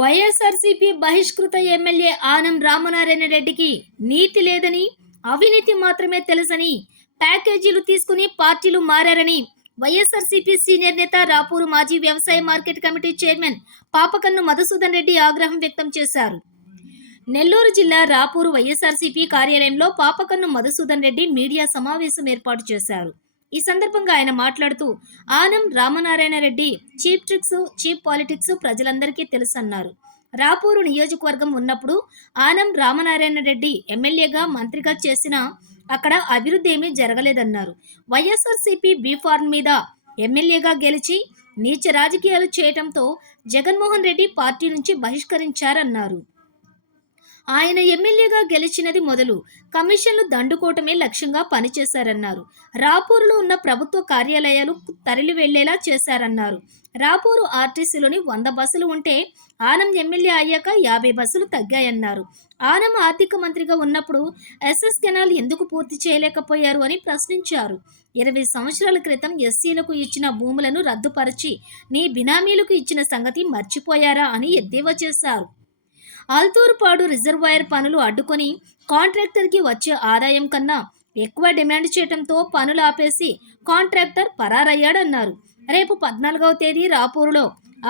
వైఎస్ఆర్సీపీ బహిష్కృత ఎమ్మెల్యే ఆనం రామనారాయణ రెడ్డికి నీతి లేదని అవినీతి మాత్రమే తెలుసని ప్యాకేజీలు తీసుకుని పార్టీలు మారారని వైఎస్ఆర్సీపీ సీనియర్ నేత రాపూరు మాజీ వ్యవసాయ market committee chairman Papakannu Madhusudan Reddy ఆగ్రహం వ్యక్తం చేశారు. నెల్లూరు జిల్లా రాపూరు వైఎస్ఆర్సీపీ కార్యాలయంలో పాపకన్ను మధుసూదన్ రెడ్డి మీడియా సమావేశం ఏర్పాటు చేశారు. ఈ సందర్భంగా ఆయన మాట్లాడుతూ Anam Ramanarayana Reddy cheap tricks cheap politics ప్రజలందరికీ తెలుసన్నారు. రాపూరు నియోజకవర్గం ఉన్నప్పుడు ఆనం రామనారాయణ రెడ్డి ఎమ్మెల్యేగా మంత్రిగా చేసిన అక్కడ అభివృద్ధి ఏమీ జరగలేదన్నారు. వైఎస్ఆర్సీపీ బీఫార్మ్ మీద ఎమ్మెల్యేగా గెలిచి నీచ రాజకీయాలు చేయటంతో జగన్మోహన్ రెడ్డి పార్టీ నుంచి బహిష్కరించారన్నారు. ఆయన ఎమ్మెల్యేగా గెలిచినది మొదలు కమిషన్లు దండుకోవటమే లక్ష్యంగా పనిచేశారన్నారు. రాపూరులో ఉన్న ప్రభుత్వ కార్యాలయాలు తరలి వెళ్ళేలా చేశారన్నారు. రాపూరు ఆర్టీసీలోని వంద బస్సులు ఉంటే ఆనం ఎమ్మెల్యే అయ్యాక యాభై బస్సులు తగ్గాయన్నారు. ఆనం ఆర్థిక మంత్రిగా ఉన్నప్పుడు ఎస్ఎస్ కెనాల్ ఎందుకు పూర్తి చేయలేకపోయారు అని ప్రశ్నించారు. ఇరవై సంవత్సరాల క్రితం ఎస్సీలకు ఇచ్చిన భూములను రద్దుపరిచి నీ బినామీలకు ఇచ్చిన సంగతి మర్చిపోయారా అని ఎద్దేవా చేశారు. ఆల్తూరుపాడు రిజర్వాయర్ పనులు అడ్డుకొని కాంట్రాక్టర్కి వచ్చే ఆదాయం కన్నా ఎక్కువ డిమాండ్ చేయడంతో పనులు ఆపేసి కాంట్రాక్టర్ పరారయ్యాడన్నారు. రేపు పద్నాలుగవ తేదీ రాపూరులో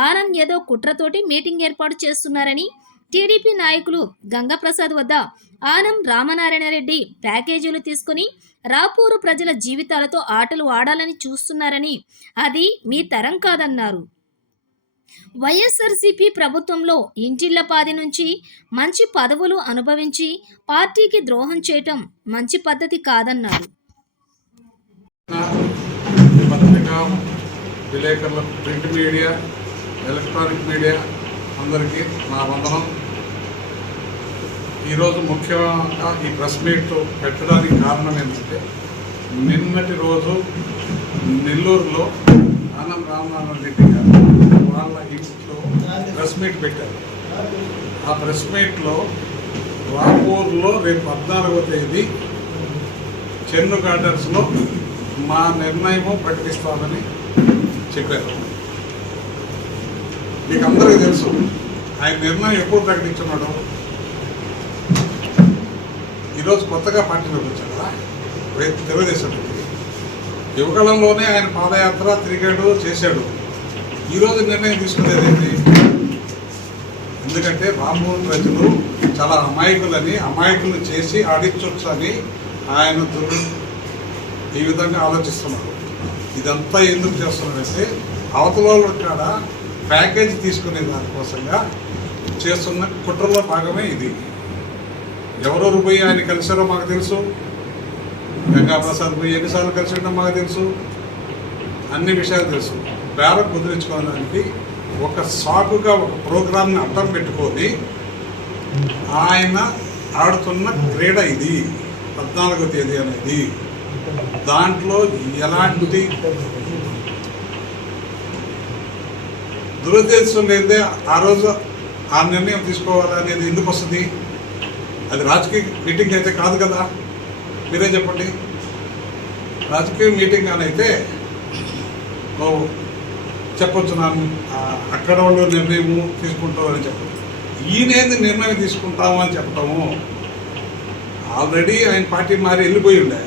ఆనం ఏదో కుట్రతోటి మీటింగ్ ఏర్పాటు చేస్తున్నారని టీడీపీ నాయకులు గంగాప్రసాద్ వద్ద ఆనం రామనారాయణ రెడ్డి ప్యాకేజీలు తీసుకుని రాపూరు ప్రజల జీవితాలతో ఆటలు ఆడాలని చూస్తున్నారని అది మీ తరం కాదన్నారు. వైఎస్ఆర్సీపీ ప్రభుత్వంలో ఇంటిళ్ళపాది నుంచి మంచి పదవులు అనుభవించి పార్టీకి ద్రోహం చేయటం మంచి పద్ధతి కాదన్నారు. విలేకరుల ప్రింట్ మీడియా ఎలక్ట్రానిక్ మీడియా అందరికీ నా వందనం. ఈరోజు ముఖ్యంగా ఈ ప్రెస్ మీట్ పెట్టడానికి కారణం ఏంటంటే నిన్నటి రోజు నెల్లూరులో ఆనం రామనారాయణ రెడ్డి గారు వాళ్ళ ఇంట్లో ప్రెస్ మీట్ పెట్టారు. ఆ ప్రెస్ మీట్లో రాపూర్లో రేపు పద్నాలుగో తేదీ చెన్ను గార్డెన్స్లో మా నిర్ణయము ప్రకటిస్తామని చెప్పారు. మీకు అందరికీ తెలుసు ఆయన నిర్ణయం ఎప్పుడు ప్రకటించున్నాడు? ఈరోజు కొత్తగా పార్టీలో వచ్చాడు కదా? రేపు తెలుగుదేశం యువకాలంలోనే ఆయన పాదయాత్ర తిరిగాడు చేశాడు. ఈరోజు నిర్ణయం తీసుకునేది ఏంటి? ఎందుకంటే రామ్మోహన్ ప్రజలు చాలా అమాయకులని అమాయకులు చేసి ఆడించొచ్చని ఆయన దుర్ ఈ విధంగా ఆలోచిస్తున్నారు. ఇదంతా ఎందుకు చేస్తున్నారంటే అవతలలో కాడ ప్యాకేజ్ తీసుకునే దానికోసంగా చేస్తున్న కుట్రలో భాగమే ఇది. ఎవరెవరు పోయి ఆయన కలిసారో మాకు తెలుసు. గంగాప్రసాద్ పోయి ఎన్నిసార్లు కలిసి ఉండడం మాకు తెలుసు. అన్ని విషయాలు తెలుసు. బేరం కుదిరించుకోవడానికి ఒక సాకుగా ఒక ప్రోగ్రామ్ని అడ్డం పెట్టుకొని ఆయన ఆడుతున్న క్రీడ ఇది. పద్నాలుగో తేదీ అనేది. దాంట్లో ఎలాంటి దురుద్దేశం లేదే ఆ రోజు ఆ నిర్ణయం తీసుకోవాలనేది ఎందుకు వస్తుంది? అది రాజకీయ మీటింగ్ అయితే కాదు కదా. మీరే చెప్పండి. రాజకీయ మీటింగ్ అని అయితే ఓ చెప్పొచ్చు నా అక్కడ వాళ్ళు నిర్ణయము తీసుకుంటామని చెప్పచ్చు. ఈయనేది నిర్ణయం తీసుకుంటాము అని చెప్పటము ఆల్రెడీ ఆయన పార్టీ మారి వెళ్ళిపోయి ఉండే.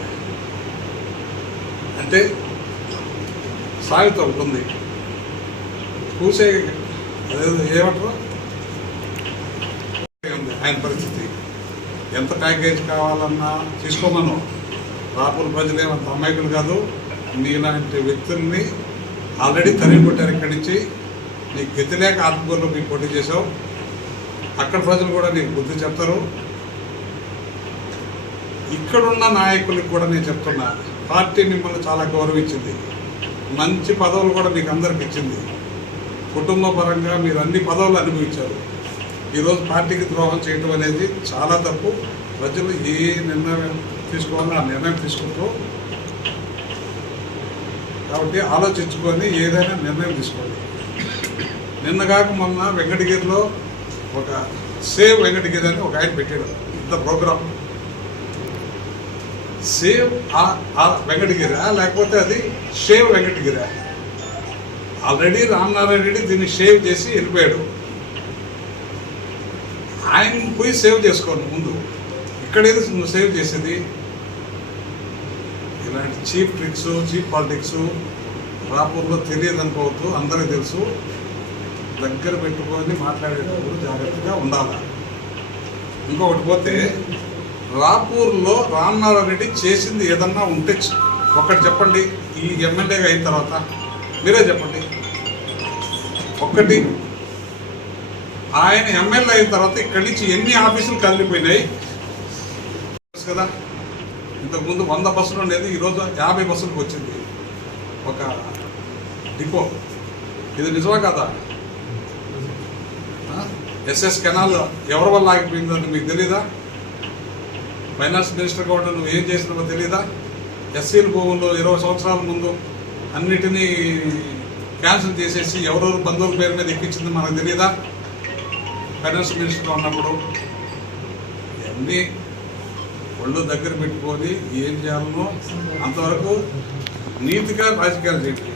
అంటే సాగుతూ ఉంటుంది చూసే ఏమంటారు? ఆయన పరిస్థితి. ఎంత ప్యాకేజ్ కావాలన్నా తీసుకోమను. రాపూర్ ప్రజలు ఏమంత అమాయకులు కాదు. నీలాంటి వ్యక్తుల్ని ఆల్రెడీ తరిమి కొట్టారు ఇక్కడి నుంచి నీకు గతి లేక ఆత్మకూరులో మీకు పోటీ చేసావు అక్కడ ప్రజలు కూడా నీకు బుద్ధి చెప్తారు. ఇక్కడున్న నాయకులకు కూడా నేను చెప్తున్నా పార్టీ మిమ్మల్ని చాలా గౌరవించింది. మంచి పదవులు కూడా మీకు అందరికి ఇచ్చింది. కుటుంబ పరంగా మీరు అన్ని పదవులు అనుభవించారు. ఈరోజు పార్టీకి ద్రోహం చేయటం అనేది చాలా తప్పు. ప్రజలు ఏ నిర్ణయం తీసుకోవాలో ఆ నిర్ణయం తీసుకుంటూ కాబట్టి ఆలోచించుకొని ఏదైనా నిర్ణయం తీసుకోండి నిన్న కాక మొన్న వెంకటగిరిలో ఒక సేవ్ వెంకటగిరి అని ఒక ఆయన పెట్టాడు. ఇంత ప్రోగ్రామ్ సేవ్ ఆ- వెంకటగిరా లేకపోతే అది షేవ్ వెంకటగిరా? ఆల్రెడీ రామనారాయణ రెడ్డి దీన్ని షేవ్ చేసి వెళ్ళిపోయాడు. ఆయన పోయి సేవ్ చేసుకోను ముందు. ఇక్కడేది నువ్వు సేవ్ చేసేది? ఇలాంటి చీప్ ట్రిక్స్ చీప్ పాలిటిక్స్ రాపూర్లో తెలియదు అనుకోవద్దు అందరికీ తెలుసు. దగ్గర పెట్టుకొని మాట్లాడేటప్పుడు జాగ్రత్తగా ఉండాలి. ఇంకొకటి పోతే రాపూర్లో రామనారాయణ రెడ్డి చేసింది ఏదన్నా ఉంటే ఒకటి ఒక్కటి చెప్పండి ఈ ఎమ్మెల్యేగా అయిన తర్వాత మీరే చెప్పండి. ఒక్కటి ఆయన ఎమ్మెల్యే అయిన తర్వాత ఇక్కడి నుంచి ఎన్ని ఆఫీసులు కదిలిపోయినాయి? కదా? ఇంతకుముందు వంద బస్సులు ఉండేది ఈరోజు యాభై బస్సులకు వచ్చింది ఒక డిపో. ఇది నిజమా కదా? ఎస్ఎస్ కెనాల్ ఎవరి వల్ల ఆగిపోయిందని మీకు తెలీదా? ఫైనాన్స్ మినిస్టర్ కూడా నువ్వు ఏం చేసినావో తెలీదా? ఎస్సీల భూములు ఇరవై సంవత్సరాల ముందు అన్నిటినీ క్యాన్సిల్ చేసేసి ఎవరెవరు బంధువుల పేరు మీద ఎక్కించింది మనకు తెలియదా ఫైనాన్స్ మినిస్టర్గా ఉన్నప్పుడు. ఇవన్నీ ఒళ్ళు దగ్గర పెట్టుకొని ఏం చేయాలనో అంతవరకు నీతిగా రాజకీయాలు చేయండి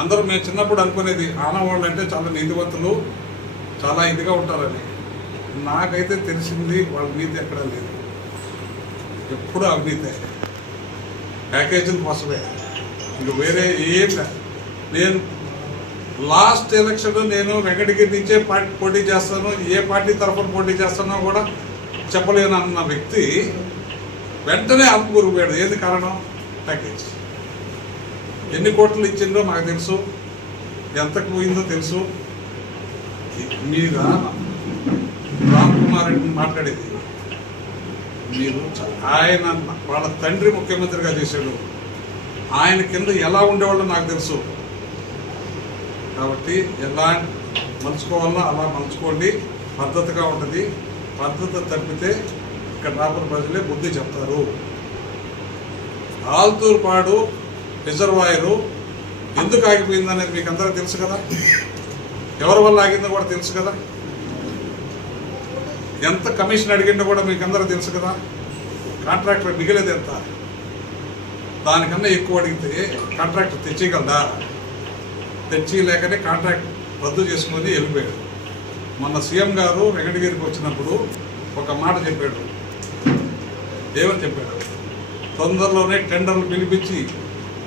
అందరూ మేము చిన్నప్పుడు అనుకునేది ఆనవాళ్ళు అంటే చాలా నీతివంతులు చాలా ఇదిగా ఉంటారని. నాకైతే తెలిసింది వాళ్ళ నీతి ఎక్కడా లేదు. ఎప్పుడు అవినీతే. ప్యాకేజీల కోసమే. ఇంక వేరే ఏం నేను లాస్ట్ ఎలక్షన్ నేను వెంకటగిరి నుంచే పార్టీ పోటీ చేస్తాను ఏ పార్టీ తరఫున పోటీ చేస్తానో కూడా చెప్పలేను అన్న వ్యక్తి వెంటనే ఆత్మకూరు పోయాడు ఏది కారణం? ప్యాకేజ్ ఎన్ని కోట్లు ఇచ్చిందో నాకు తెలుసు. ఎంతకు పోయిందో తెలుసు. మీద రామ్ కుమార్ రెడ్డి మాట్లాడేది. మీరు ఆయన వాళ్ళ తండ్రి ముఖ్యమంత్రిగా చేశాడు. ఆయన కింద ఎలా ఉండేవాళ్ళో నాకు తెలుసు. కాబట్టి ఎలా మలుచుకోవాలో అలా మలుచుకోండి. పద్ధతిగా ఉంటుంది. పద్ధతి తప్పితే ఇక్కడ రాబోయే ప్రజలే బుద్ధి చెప్తారు. ఆల్తూర్పాడు రిజర్వాయరు ఎందుకు ఆగిపోయిందనేది మీకు అందరూ తెలుసు కదా? ఎవరి వల్ల ఆగిందో కూడా తెలుసు కదా? ఎంత కమిషన్ అడిగిందో కూడా మీకు అందరూ తెలుసు కదా? కాంట్రాక్టర్ మిగిలేదు ఎంత? దానికన్నా ఎక్కువ అడిగితే కాంట్రాక్టర్ తెచ్చేయగలదా? తెచ్చేయలేకనే కాంట్రాక్ట్ రద్దు చేసుకొని వెళ్ళిపోయాడు. మొన్న సీఎం గారు వెంకటగిరికి వచ్చినప్పుడు ఒక మాట చెప్పాడు. దేవుడు చెప్పాడు తొందరలోనే టెండర్లు పిలిపించి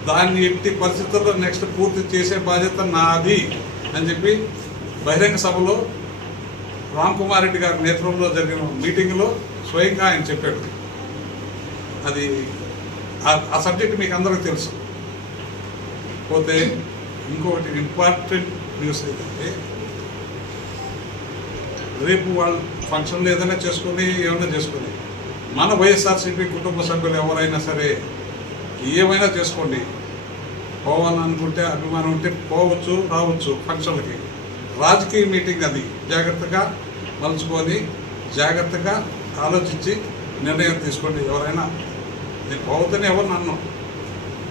దాన్ని ఎట్టి పరిస్థితుల్లో నెక్స్ట్ పూర్తి చేసే బాధ్యత నాది అని చెప్పి బహిరంగ సభలో రామ్ కుమార్ రెడ్డి గారి నేతృత్వంలో జరిగిన మీటింగ్లో స్వయంగా ఆయన చెప్పాడు. అది ఆ- ఆ సబ్జెక్ట్ మీకు అందరికీ తెలుసు. పోతే ఇంకొకటి ఇంపార్టెంట్ న్యూస్ ఏంటంటే రేపు వాళ్ళు ఫంక్షన్లు ఏదైనా చేసుకొని ఏమైనా చేసుకొని మన వైఎస్ఆర్సీపీ కుటుంబ సభ్యులు ఎవరైనా సరే ఏమైనా చేసుకోండి. పోవాలనుకుంటే అభిమానం ఉంటే పోవచ్చు రావచ్చు ఫంక్షన్లకి. రాజకీయ మీటింగ్ అది. జాగ్రత్తగా మలుచుకొని జాగ్రత్తగా ఆలోచించి నిర్ణయం తీసుకోండి ఎవరైనా. నేను పోవద్దని ఎవరు నన్ను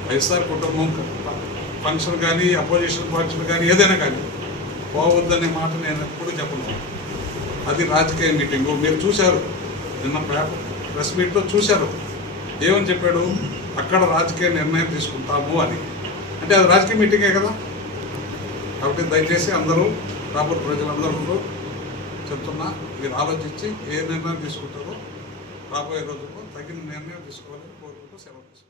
వైఎస్ఆర్ కుటుంబం ఫంక్షన్ కానీ అపోజిషన్ ఫంక్షన్ కానీ ఏదైనా కానీ పోవద్దనే మాట నేను ఎప్పుడు చెప్పను. అది రాజకీయ మీటింగు. మీరు చూశారు. నిన్న పేపర్ ప్రెస్ మీట్లో చూశారు. ఏమని చెప్పాడు? అక్కడ రాజకీయ నిర్ణయం తీసుకుంటాము అని. అంటే అది రాజకీయ మీటింగే కదా? కాబట్టి దయచేసి అందరూ రాబోయే ప్రజలందరూ చెప్తున్నా మీరు ఆలోచించి ఏ నిర్ణయం తీసుకుంటారో రాబోయే రోజుల్లో తగిన నిర్ణయం తీసుకోవాలని కోరుకుంటూ సెలవు తీసుకుంటారు